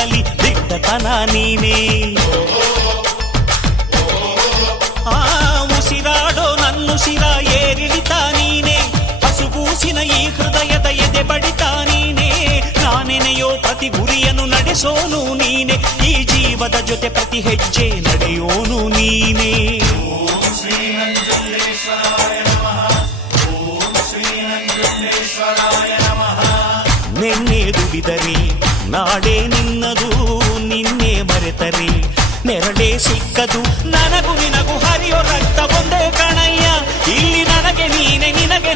ಸಿಗಲಿ ದಿಟ್ಟತನ ನೀನೇ. ಉಸಿರಾಡೋ ನನ್ನುಸಿರ ಏರಿಳಿತ ನೀನೇ, ಹಸುಗೂಸಿನ ಈ ಹೃದಯದ ಎದೆ ಬಡಿತ ನೀನೇ. ನಾನೆನೆಯೋ ಪ್ರತಿ ಗುರಿಯನ್ನು ನಡೆಸೋನು ನೀನೆ, ಈ ಜೀವದ ಜೊತೆ ಪ್ರತಿ ಹೆಜ್ಜೆ ನಡೆಯೋನು ನೀನೇ. ನಿನ್ನೆ ದುಡಿದರೆ ನಾಡೇ ನಿನ್ನದು, ನಿನ್ನೆ ಮರೆತರೆ ನೆರಳೇ ಸಿಕ್ಕದು. ನನಗೂ ನಿನಗೂ ಹರಿಯೋ ರಕ್ತ ಒಂದೇ ಕಣಯ್ಯ, ಇಲ್ಲಿ ನನಗೆ ನೀನೆ ನಿನಗೆ